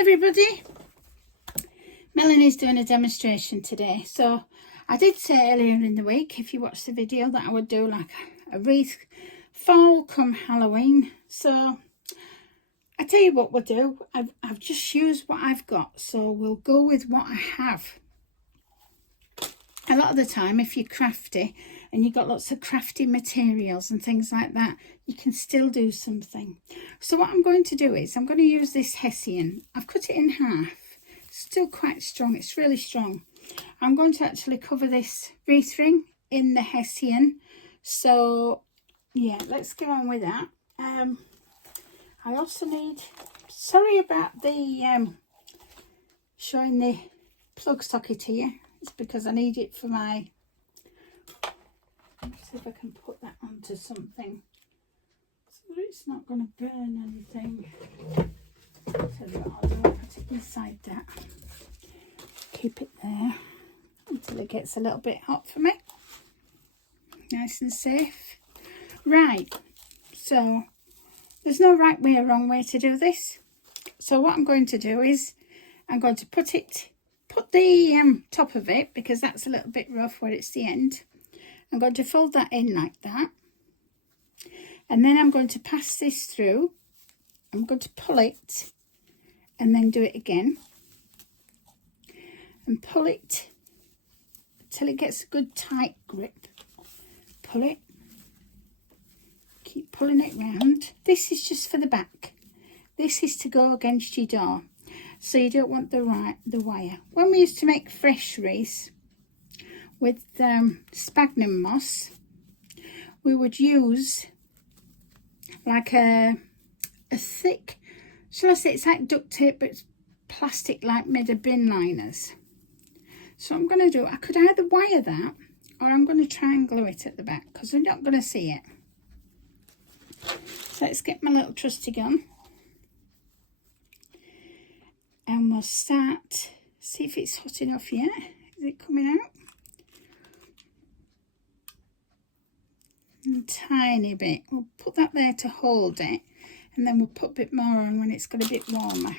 everybody, Melanie's doing a demonstration today. So I did say earlier in the week, if you watched the video, that I would do like a wreath fall come Halloween. So I tell you what we'll do. I've just used what I've got, so we'll go with what I have. A lot of the time, if you're crafty and you've got lots of crafty materials and things like that, you can still do something. So what I'm going to do is I'm going to use this hessian. I've cut it in half. It's still quite strong. It's really strong. I'm going to actually cover this wreath ring in the hessian. So yeah, let's get on with that. I also need, sorry about the showing the plug socket here. It's because I need it for my, let's see if I can put that onto something so that it's not going to burn anything. So I'll do, put it inside that. Keep it there until it gets a little bit hot for me. Nice and safe. Right, so there's no right way or wrong way to do this. So what I'm going to do is I'm going to put the top of it, because that's a little bit rough where it's the end. I'm going to fold that in like that, and then I'm going to pass this through. I'm going to pull it and then do it again and pull it until it gets a good tight grip. Pull it, keep pulling it round. This is just for the back. This is to go against your door, so you don't want the wire. When we used to make fresh wreaths with sphagnum moss, we would use like a thick, shall I say, it's like duct tape, but it's plastic, like made of bin liners. So I'm going to do, I could either wire that, or I'm going to try and glue it at the back, because I'm not going to see it. So let's get my little trusty gun. And we'll start, see if it's hot enough yet. Is it coming out? A tiny bit. We'll put that there to hold it, and then we'll put a bit more on when it's got a bit warmer.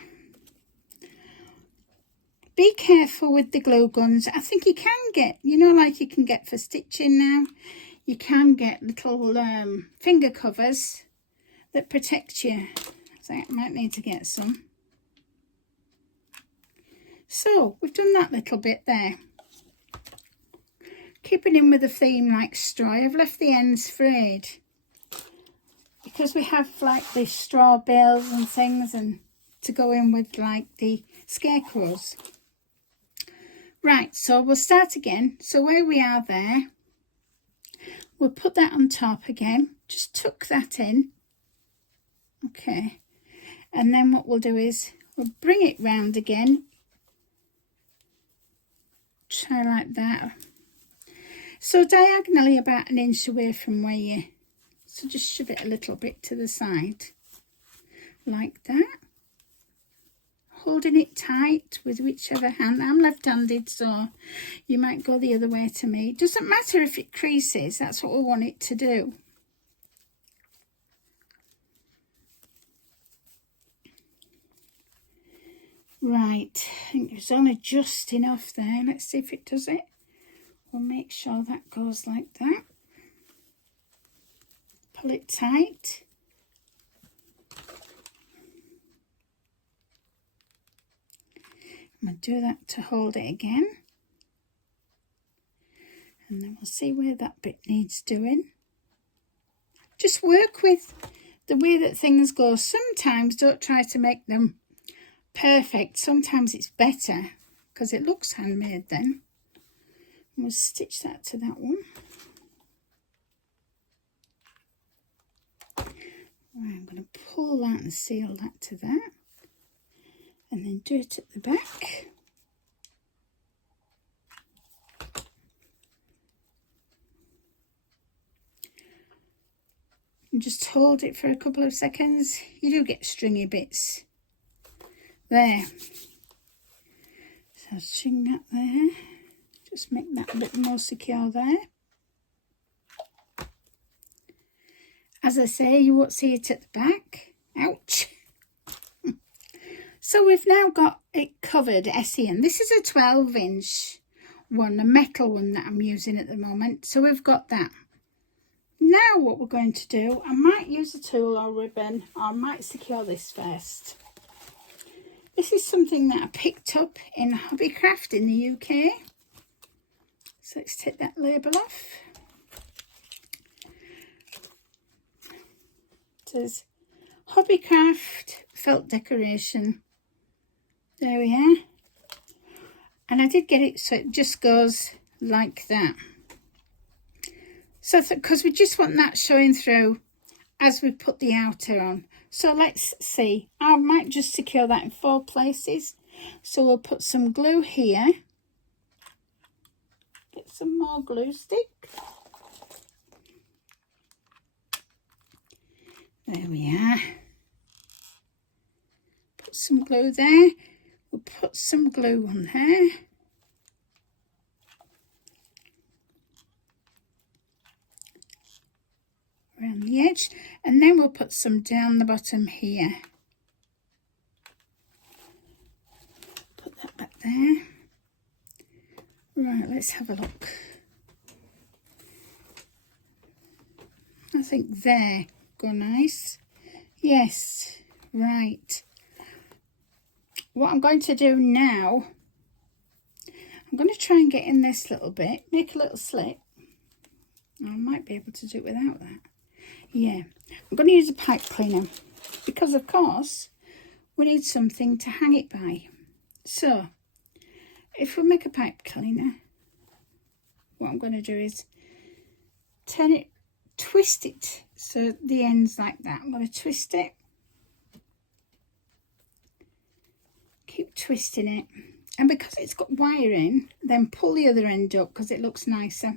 Be careful with the glue guns. I think you can get, you know, like you can get for stitching now, you can get little finger covers that protect you. So I might need to get some. So we've done that little bit there. Keeping in with the theme like straw, I've left the ends frayed because we have like the straw bales and things, and to go in with like the scarecrows. Right, so we'll start again. So where we are there, we'll put that on top again. Just tuck that in. Okay. And then what we'll do is we'll bring it round again. Try like that. So diagonally about 1 inch away from where you, so just shove it a little bit to the side like that, holding it tight with whichever hand. I'm left-handed, so you might go the other way to me. It doesn't matter if it creases, that's what we want it to do. Right, I think there's only just enough there. Let's see if it does it. We'll make sure that goes like that. Pull it tight. I'm going to do that to hold it again. And then we'll see where that bit needs doing. Just work with the way that things go. Sometimes don't try to make them perfect. Sometimes it's better because it looks handmade then. And we'll stitch that to that one. Right, I'm going to pull that and seal that to that, and then do it at the back. And just hold it for a couple of seconds. You do get stringy bits there. So I'll string that there. Just make that a bit more secure there. As I say, you won't see it at the back. Ouch. So we've now got it covered, Essie, and this is a 12-inch one, a metal one that I'm using at the moment. So we've got that. Now what we're going to do, I might use a tulle or ribbon, or I might secure this first. This is something that I picked up in Hobbycraft in the UK. So let's take that label off. It says Hobbycraft felt decoration. There we are. And I did get it so it just goes like that. So because we just want that showing through as we put the outer on. So let's see. I might just secure that in 4 places. So we'll put some glue here. Get some more glue stick. There we are. Put some glue there. We'll put some glue on there. Around the edge. And then we'll put some down the bottom here. Put that back there. Right, let's have a look. I think there. Go nice. Yes, right. What I'm going to do now, I'm going to try and get in this little bit, make a little slit. I might be able to do it without that. Yeah, I'm going to use a pipe cleaner because of course we need something to hang it by. So if we make a pipe cleaner, what I'm going to do is turn it, twist it so the end's like that. I'm going to twist it, keep twisting it, and because it's got wire in, then pull the other end up because it looks nicer.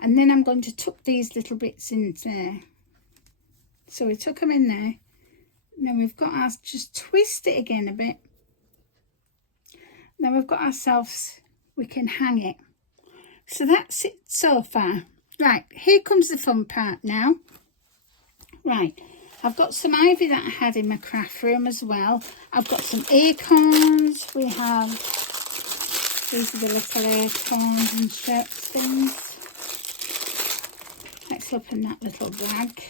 And then I'm going to tuck these little bits in there. So we tuck them in there. Then we've got ours, just twist it again a bit. Then we've got ourselves, we can hang it. So that's it so far. Right, here comes the fun part now. Right, I've got some ivy that I had in my craft room as well. I've got some acorns. We have, these are the little acorns and shirts things. Let's open that little bag.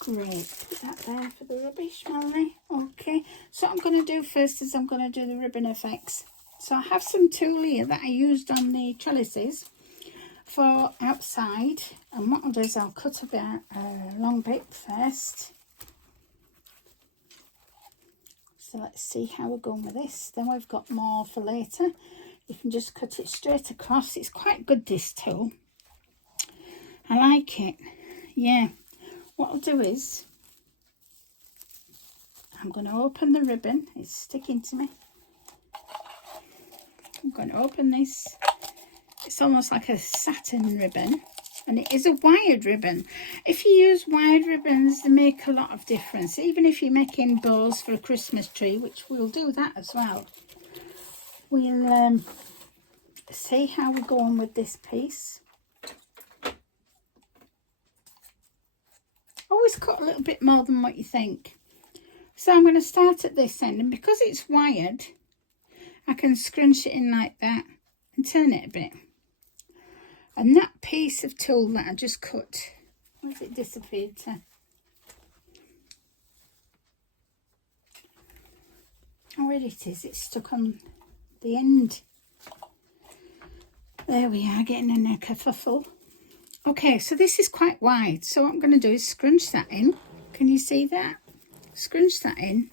Great, put that there for the rubbish, Melanie. Okay, so what I'm going to do first is I'm going to do the ribbon effects. So I have some tulle here that I used on the trellises for outside. And what I'll do is I'll cut a long bit first. So let's see how we're going with this. Then we've got more for later. You can just cut it straight across. It's quite good, this tool. I like it. Yeah. What I'll do is, I'm going to open the ribbon. It's sticking to me. I'm going to open this. It's almost like a satin ribbon. And it is a wired ribbon. If you use wired ribbons, they make a lot of difference. Even if you're making bows for a Christmas tree, which we'll do that as well. We'll see how we go on with this piece. Always cut a little bit more than what you think. So I'm going to start at this end, and because it's wired, I can scrunch it in like that and turn it a bit. And that piece of tulle that I just cut, where's it disappeared to? Oh, where it is, it's stuck on the end. There we are, getting a neck kerfuffle. Okay, so this is quite wide, so what I'm going to do is scrunch that in. Can you see that? Scrunch that in.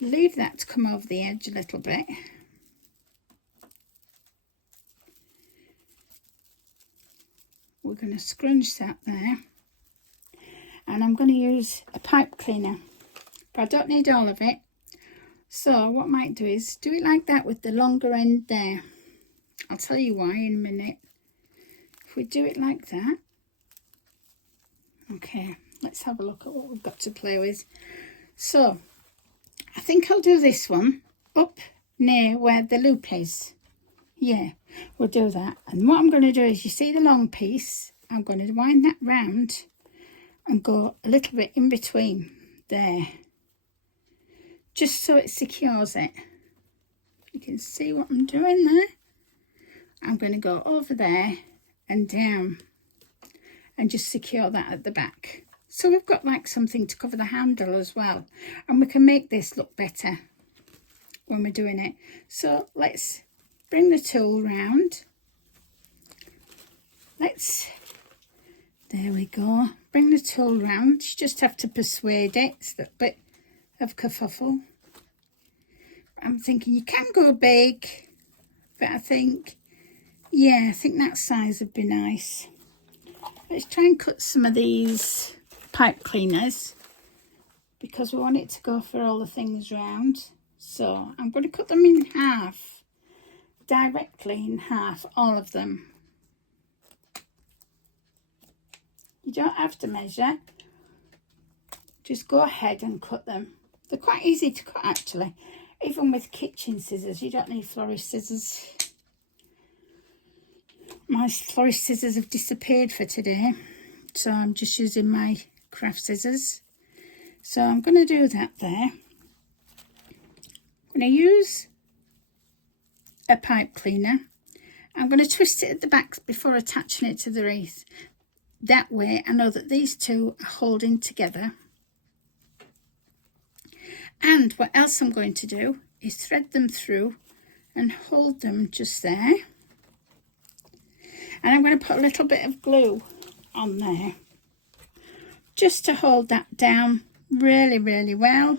Leave that to come over the edge a little bit. We're going to scrunch that there. And I'm going to use a pipe cleaner. But I don't need all of it. So what I might do is do it like that with the longer end there. I'll tell you why in a minute. We do it like that. Okay, let's have a look at what we've got to play with. So I think I'll do this one up near where the loop is. Yeah, we'll do that. And what I'm going to do is, you see the long piece, I'm going to wind that round and go a little bit in between there, just so it secures it. You can see what I'm doing there. I'm going to go over there and down and just secure that at the back. So we've got like something to cover the handle as well, and we can make this look better when we're doing it. So let's bring the tool round. There we go. Bring the tool round. You just have to persuade it. It's that bit of kerfuffle. I'm thinking you can go big, but I think that size would be nice. Let's try and cut some of these pipe cleaners because we want it to go for all the things round. So I'm going to cut them in half, directly in half, all of them. You don't have to measure, just go ahead and cut them. They're quite easy to cut actually, even with kitchen scissors. You don't need florist scissors. My florist scissors have disappeared for today, so I'm just using my craft scissors. So I'm going to do that there. I'm going to use a pipe cleaner. I'm going to twist it at the back before attaching it to the wreath. That way I know that these two are holding together. And what else I'm going to do is thread them through and hold them just there. And I'm going to put a little bit of glue on there just to hold that down really, really well.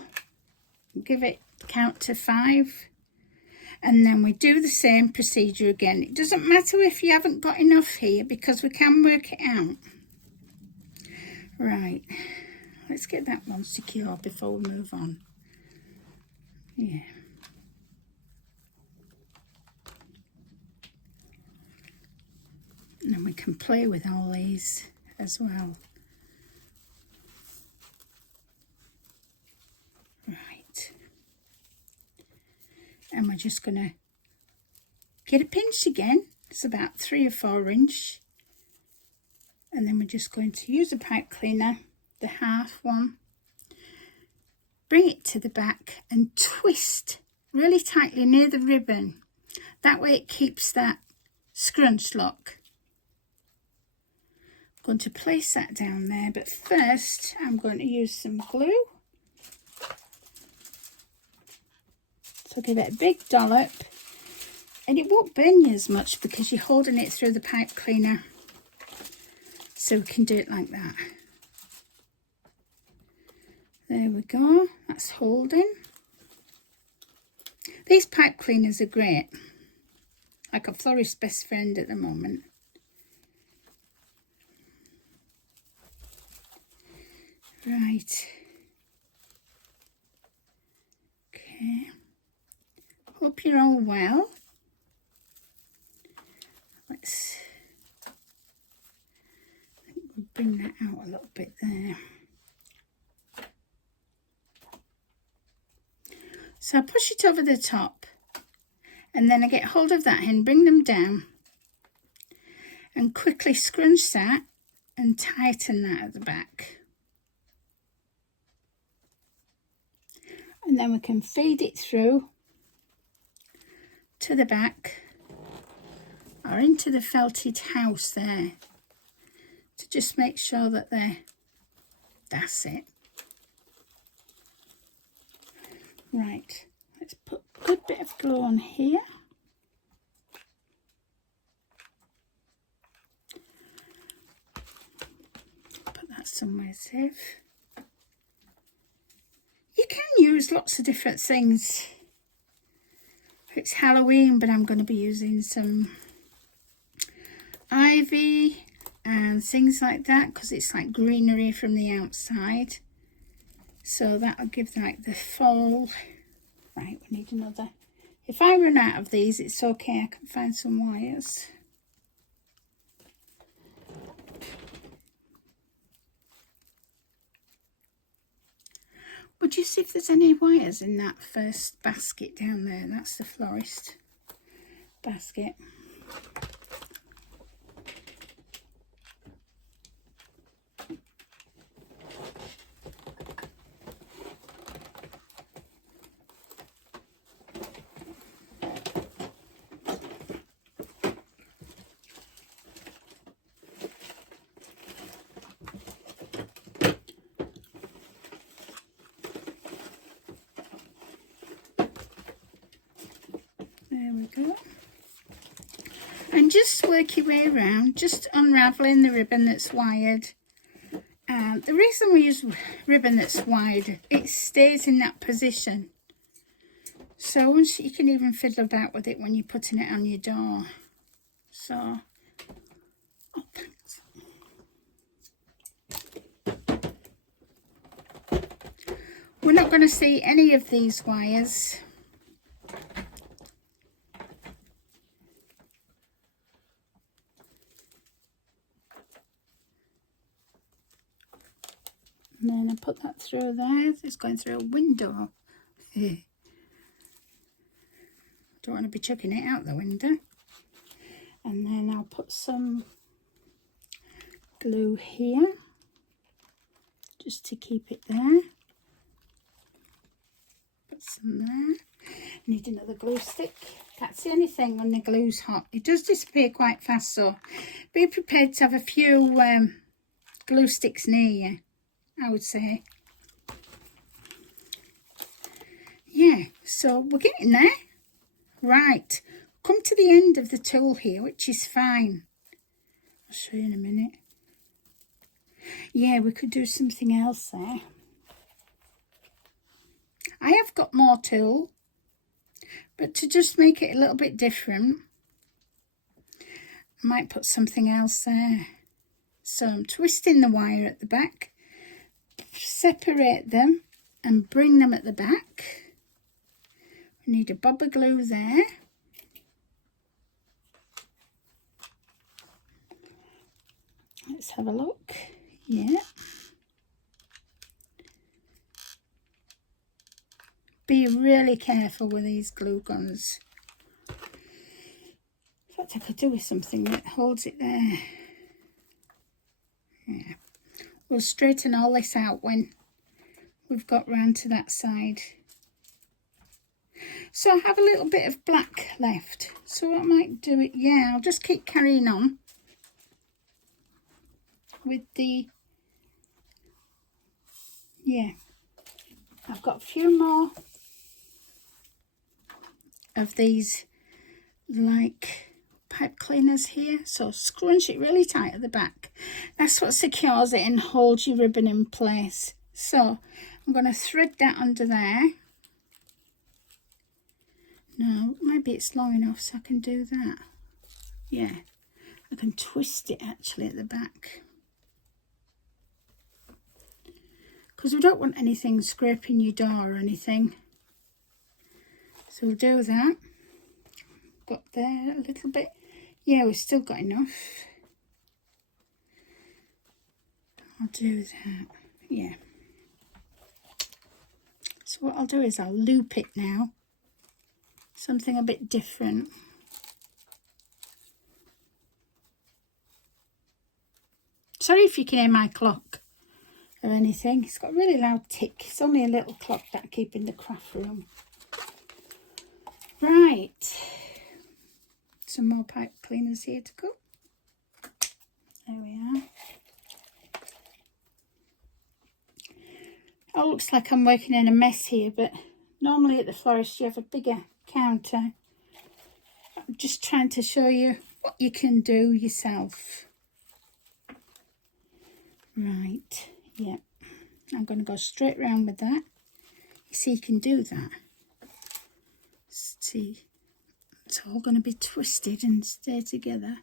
Give it count to 5. And then we do the same procedure again. It doesn't matter if you haven't got enough here because we can work it out. Right, let's get that one secure before we move on. Yeah. And then we can play with all these as well. Right. And we're just going to get a pinch again. It's about 3 or 4 inch. And then we're just going to use a pipe cleaner, the half one. Bring it to the back and twist really tightly near the ribbon. That way it keeps that scrunch look. I'm going to place that down there, but first I'm going to use some glue. So give it a big dollop, and it won't burn you as much because you're holding it through the pipe cleaner. So we can do it like that. There we go, that's holding. These pipe cleaners are great, like a florist's best friend at the moment. Right. Okay. Hope you're all well. Let's bring that out a little bit there. So I push it over the top, and then I get hold of that and bring them down and quickly scrunch that and tighten that at the back. And then we can feed it through to the back or into the felted house there to just make sure that that's it. Right, let's put a good bit of glue on here. Put that somewhere safe. You can use lots of different things. It's Halloween, but I'm going to be using some ivy and things like that because it's like greenery from the outside. So that'll give like the fall. Right, we need another. If I run out of these, it's okay. I can find some wires. Would you see if there's any wires in that first basket down there? That's the florist basket. go. And just work your way around, just unravelling the ribbon that's wired. The reason we use ribbon that's wired, it stays in that position. So once you can even fiddle about with it when you're putting it on your door. So, oh, thanks. We're not going to see any of these wires. And then I put that through there. It's going through a window. Don't want to be chucking it out the window. And then I'll put some glue here, just to keep it there. Put some there. Need another glue stick. Can't see anything when the glue's hot. It does disappear quite fast, so be prepared to have a few glue sticks near you, I would say. Yeah, so we're getting there. Right, come to the end of the tool here, which is fine. I'll show you in a minute. Yeah, we could do something else there. I have got more tulle, but to just make it a little bit different, I might put something else there. So I'm twisting the wire at the back, separate them and bring them at the back. We need a bob of glue there. Let's have a look. Yeah. Be really careful with these glue guns. In fact, I could do with something that holds it there. Yeah. We'll straighten all this out when we've got round to that side. So I have a little bit of black left. So I might do it, yeah, I'll just keep carrying on with the, yeah. I've got a few more of these like pipe cleaners here, so scrunch it really tight at the back. That's what secures it and holds your ribbon in place. So I'm going to thread that under there. No, maybe it's long enough so I can do that. Yeah, I can twist it actually at the back, because we don't want anything scraping your door or anything. So we'll do that. Got there a little bit. Yeah, we've still got enough. I'll do that. Yeah. So what I'll do is I'll loop it now. Something a bit different. Sorry if you can hear my clock or anything. It's got a really loud tick. It's only a little clock that I keep in the craft room. Right. Some more pipe cleaners here to go. There we are. Oh, looks like I'm working in a mess here, but normally at the florist you have a bigger counter. I'm just trying to show you what you can do yourself. Right, yeah. I'm going to go straight round with that. You see, you can do that. See, it's all going to be twisted and stay together.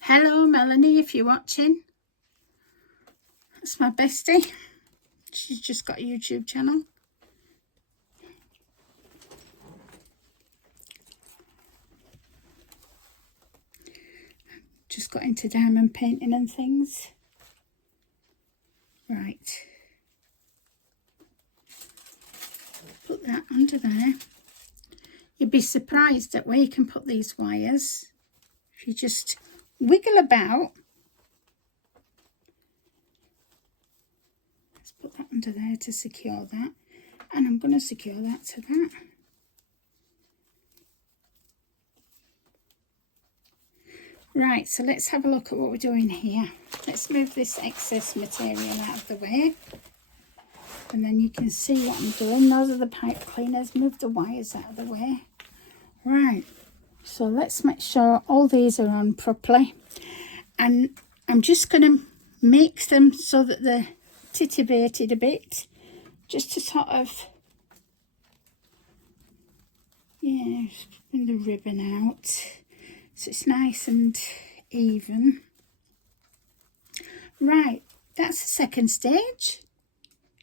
Hello Melanie, if you're watching. That's my bestie. She's just got a YouTube channel. Just got into diamond painting and things. Right. Put that under there. You'd be surprised at where you can put these wires. If you just wiggle about. Let's put that under there to secure that. And I'm going to secure that to that. Right, so let's have a look at what we're doing here. Let's move this excess material out of the way. And then you can see what I'm doing. Those are the pipe cleaners. Move the wires out of the way. Right, so let's make sure all these are on properly. And I'm just going to make them so that they're titivated a bit. Just to sort of, yeah, bring the ribbon out. So it's nice and even. Right, that's the second stage.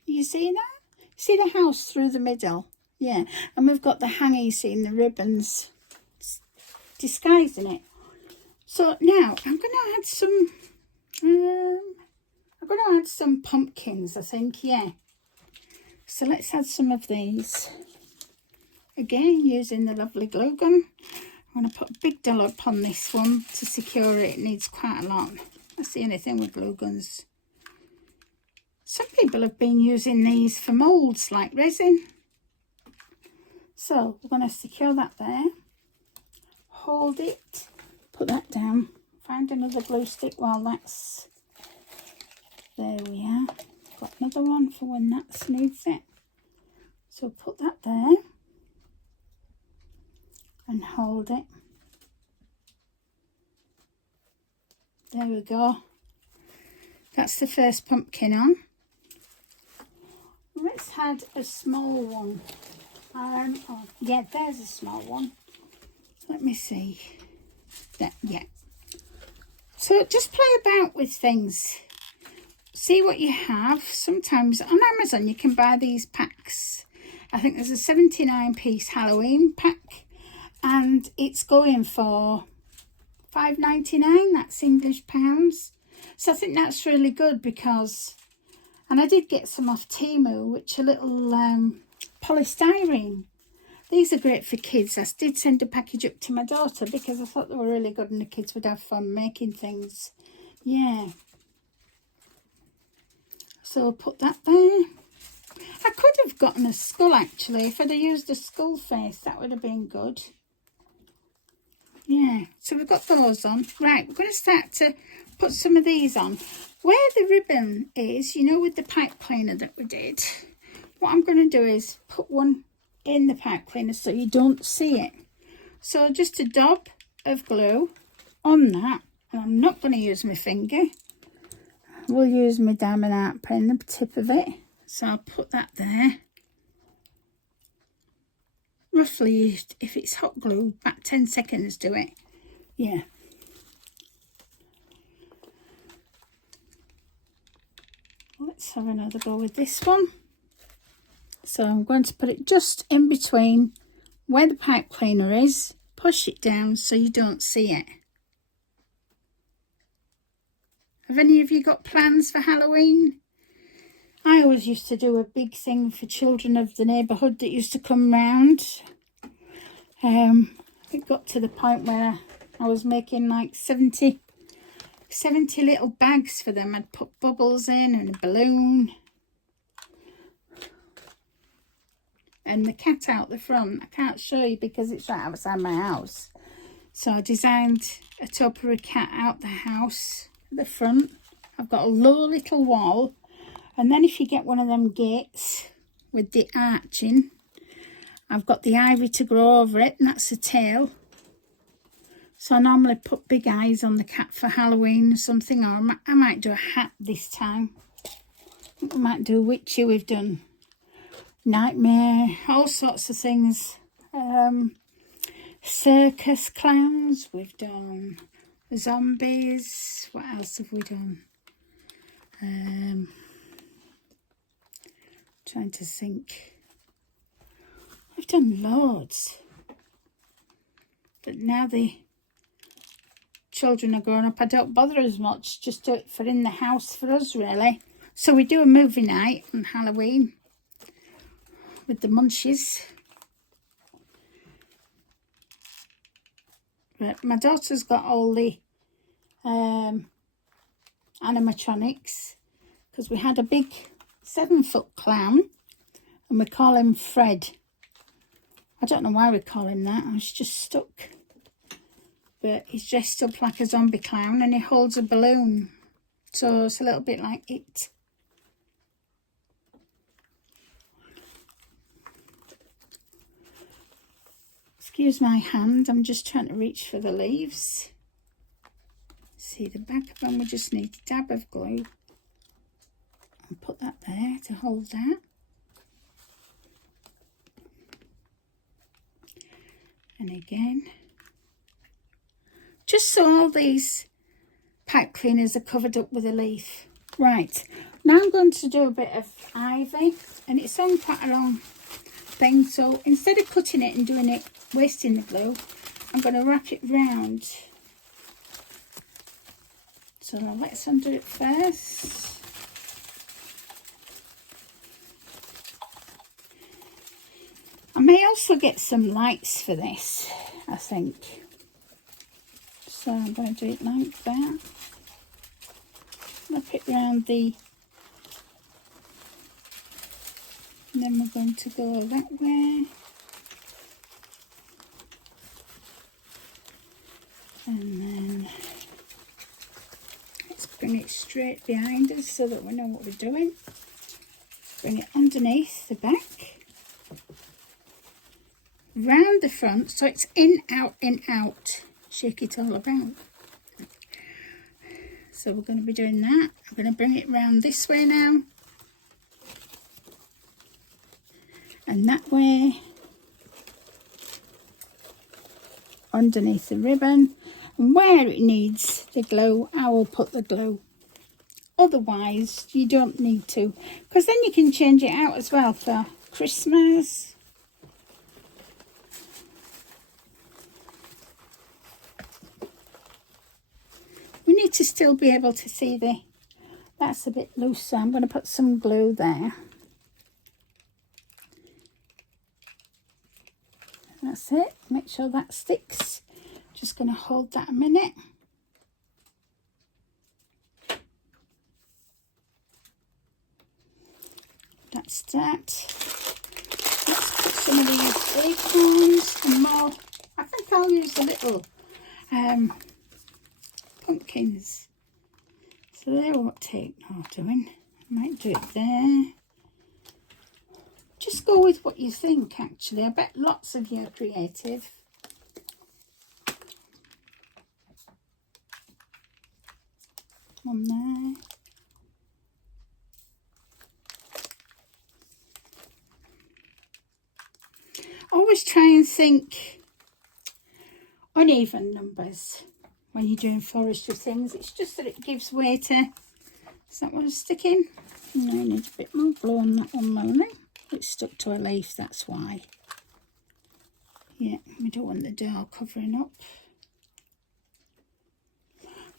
You see that? See the house through the middle? Yeah, and we've got the hanging, seeing the ribbons disguising it. So now I'm going to add some pumpkins, I think, yeah. So let's add some of these. Again, using the lovely glue gun. I'm going to put a big dollop on this one to secure it. It needs quite a lot. That's the only thing with glue guns. Some people have been using these for moulds like resin. So we're going to secure that there. Hold it. Put that down. Find another glue stick while that's... There we are. Got another one for when that needs it. So put that there. And hold it. There we go. That's the first pumpkin on. Let's add a small one. Oh, yeah, there's a small one. Let me see. Yeah. So just play about with things. See what you have. Sometimes on Amazon you can buy these packs. I think there's a 79-piece Halloween pack. And it's going for £5.99. That's English pounds. So I think that's really good because... And I did get some off Temu, which are little polystyrene. These are great for kids. I did send a package up to my daughter because I thought they were really good and the kids would have fun making things. Yeah. So I'll put that there. I could have gotten a skull actually. If I'd have used a skull face, that would have been good. Yeah, so we've got those on. Right, we're going to start to put some of these on. Where the ribbon is, you know, with the pipe cleaner that we did, what I'm going to do is put one in the pipe cleaner so you don't see it. So just a dab of glue on that. And I'm not going to use my finger. We'll use my diamond art pen, the tip of it. So I'll put that there. Roughly, if it's hot glue, about 10 seconds do it. Yeah. Let's have another go with this one. So I'm going to put it just in between where the pipe cleaner is. Push it down so you don't see it. Have any of you got plans for Halloween? I always used to do a big thing for children of the neighbourhood that used to come round. It got to the point where I was making like 70 little bags for them. I'd put bubbles in and a balloon. And the cat out the front. I can't show you because it's right outside my house. So I designed a topiary cat out the house at the front. I've got a low little wall. And then if you get one of them gates with the arching, I've got the ivy to grow over it, and that's the tail. So I normally put big eyes on the cat for Halloween or something, or I might do a hat this time. I think we might do witchy, we've done nightmare, all sorts of things. Circus clowns, we've done zombies. What else have we done? Trying to think. I've done loads. But now the children are growing up, I don't bother as much. Just do it for in the house for us, really. So we do a movie night on Halloween with the munchies. But my daughter's got all the animatronics because we had a big 7-foot clown and we call him Fred. I don't know why we call him that. I was just stuck. But he's dressed up like a zombie clown and he holds a balloon. So it's a little bit like it. use my hand. I'm just trying to reach for the leaves. See the back of them. We just need a dab of glue and put that there to hold that. And again, just so all these pipe cleaners are covered up with a leaf. Right, now I'm going to do a bit of ivy, and it's on quite a long thing, so instead of cutting it and doing it, wasting the glue, I'm going to wrap it round. So let's undo it first. I may also get some lights for this, I think. So I'm going to do it like that. Wrap it round the... And then we're going to go that way. And then let's bring it straight behind us so that we know what we're doing. Bring it underneath the back. Round the front, so it's in, out. Shake it all about. So we're going to be doing that. I'm going to bring it round this way now. And that way. Underneath the ribbon. And where it needs the glue, I will put the glue. Otherwise, you don't need to. Because then you can change it out as well for Christmas. We need to still be able to see that's a bit loose, so I'm going to put some glue there. That's it. Make sure that sticks. Just going to hold that a minute. That's that. Let's put some of these acorns and more. I think I'll use the little pumpkins. So they won't take no doing. I might do it there. Just go with what you think, actually. I bet lots of you are creative. One there. Always try and think uneven numbers when you're doing forestry things. It's just that it gives way to... Is that what I'm sticking? No, I need a bit more glue on that one, Melanie. It's stuck to a leaf, that's why. Yeah, we don't want the door covering up.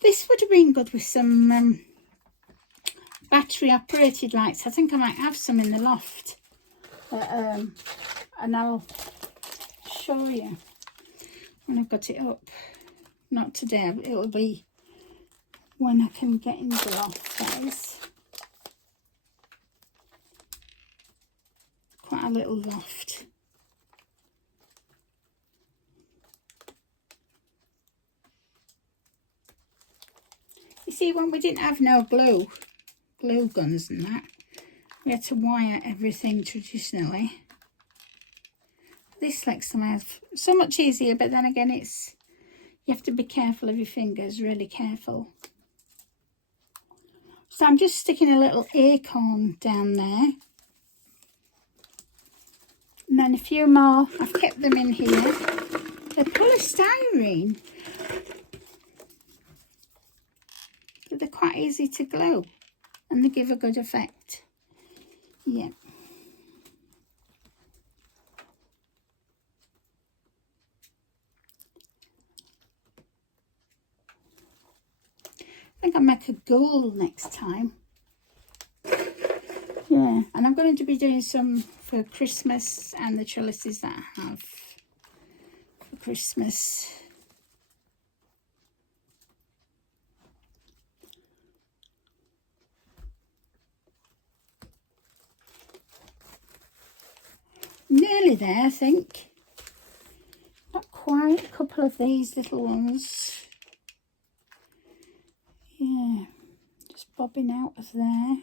This would have been good with some battery operated lights. I think I might have some in the loft. And I'll show you when I've got it up. Not today, but it'll be when I can get in the loft, that is. Quite a little loft. You see, when we didn't have no glue guns and that, we had to wire everything traditionally. This next time I have so much easier, but then again you have to be careful of your fingers, really careful. So I'm just sticking a little acorn down there. And then a few more. I've kept them in here. They're polystyrene. But they're quite easy to glue. And they give a good effect. Yeah. I think I'll make a goal next time. Yeah, and I'm going to be doing some for Christmas and the trellises that I have for Christmas. Nearly there, I think. Not quite. A couple of these little ones. Yeah, just bobbing out of there.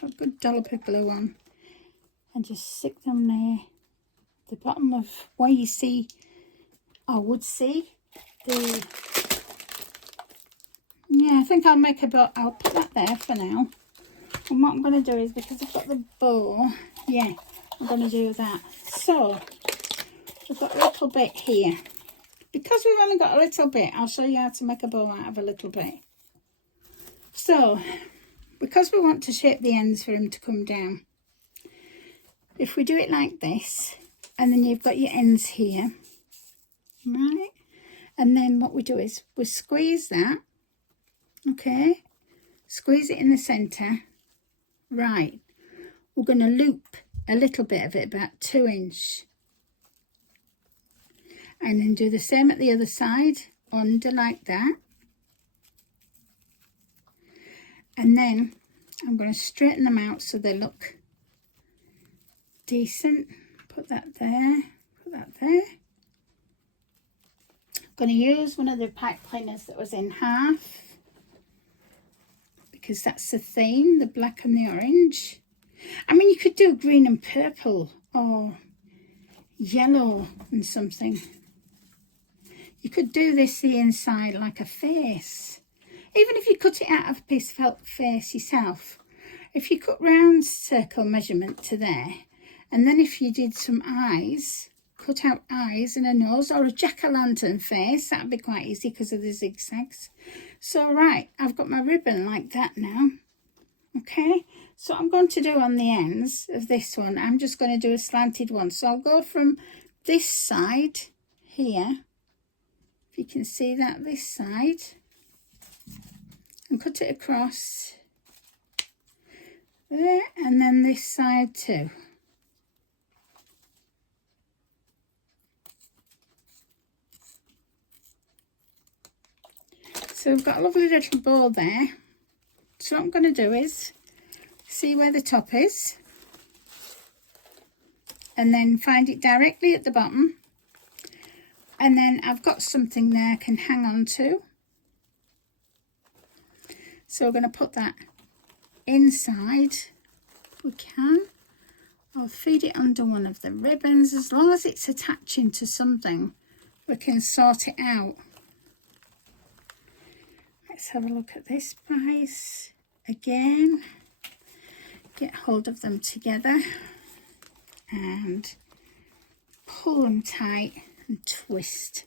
Put a good dollop of glue on. and just stick them there, the bottom of where you see, or would see, the, yeah, I think I'll make a bow. I'll put that there for now. And what I'm going to do is, because I've got the bow, yeah, I'm going to do that. So we've got a little bit here. Because we've only got a little bit, I'll show you how to make a bow out of a little bit. So, because we want to shape the ends for him to come down, if we do it like this, and then you've got your ends here, right? And then what we do is we squeeze that, okay? Squeeze it in the centre, right? We're going to loop a little bit of it, about 2 inch. And then do the same at the other side, under like that. And then I'm going to straighten them out so they look decent. Put that there, put that there. I'm going to use one of the pipe cleaners that was in half, because that's the theme, the black and the orange. I mean, you could do green and purple, or yellow and something. You could do this the inside like a face. Even if you cut it out of a piece of felt face yourself. If you cut round circle measurement to there, and then if you did some eyes, cut out eyes and a nose, or a jack-o'-lantern face, that'd be quite easy because of the zigzags. So right, I've got my ribbon like that now. Okay, so I'm going to do on the ends of this one, I'm just going to do a slanted one. So I'll go from this side here, if you can see that, this side, and cut it across there, and then this side too. So we've got a lovely little bow there. So what I'm going to do is see where the top is, and then find it directly at the bottom, and then I've got something there I can hang on to. So we're going to put that inside if we can. I'll feed it under one of the ribbons. As long as it's attaching to something, we can sort it out. Let's have a look at this price again. Get hold of them together and pull them tight and twist.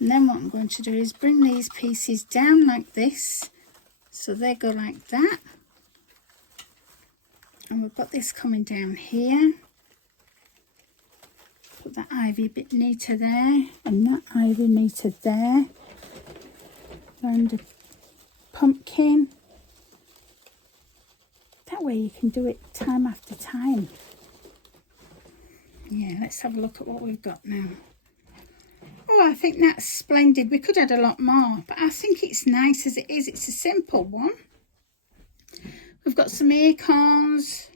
And then what I'm going to do is bring these pieces down like this, so they go like that. And we've got this coming down here. Put that ivy a bit neater there, and that ivy neater there. And a pumpkin. That way you can do it time after time. Yeah, let's have a look at what we've got now. Oh, I think that's splendid. We could add a lot more, but I think it's nice as it is. It's a simple one. We've got some acorns.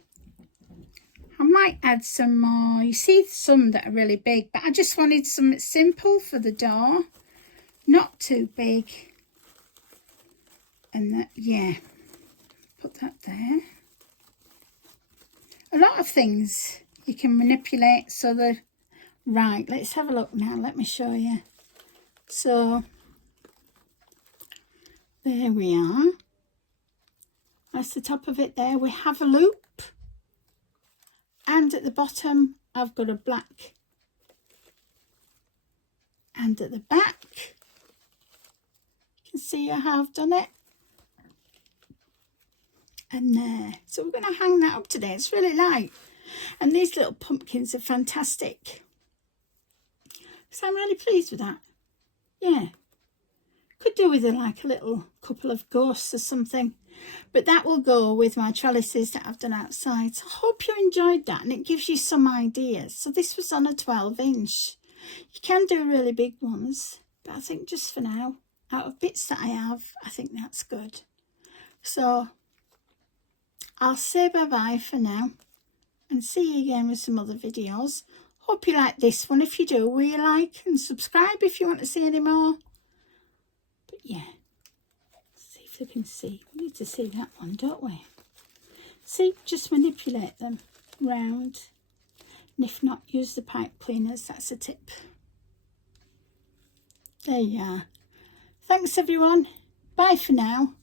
I might add some more. You see some that are really big, but I just wanted something simple for the door. Not too big. And that, yeah, put that there. A lot of things you can manipulate so they're right. Let's have a look now. Let me show you. So there we are. That's the top of it there. We have a loop, and at the bottom I've got a black, and at the back you can see how I've done it. And there. So we're going to hang that up today. It's really light. And these little pumpkins are fantastic. So I'm really pleased with that. Yeah. Could do with like a little couple of ghosts or something. But that will go with my trellises that I've done outside. So I hope you enjoyed that, and it gives you some ideas. So this was on a 12-inch. You can do really big ones, but I think just for now, out of bits that I have, I think that's good. So I'll say bye-bye for now, and see you again with some other videos. Hope you like this one. If you do, will you like and subscribe if you want to see any more? But yeah, see you can see. We need to see that one, don't we? See, just manipulate them round. And if not, use the pipe cleaners. That's a tip. There you are. Thanks everyone. Bye for now.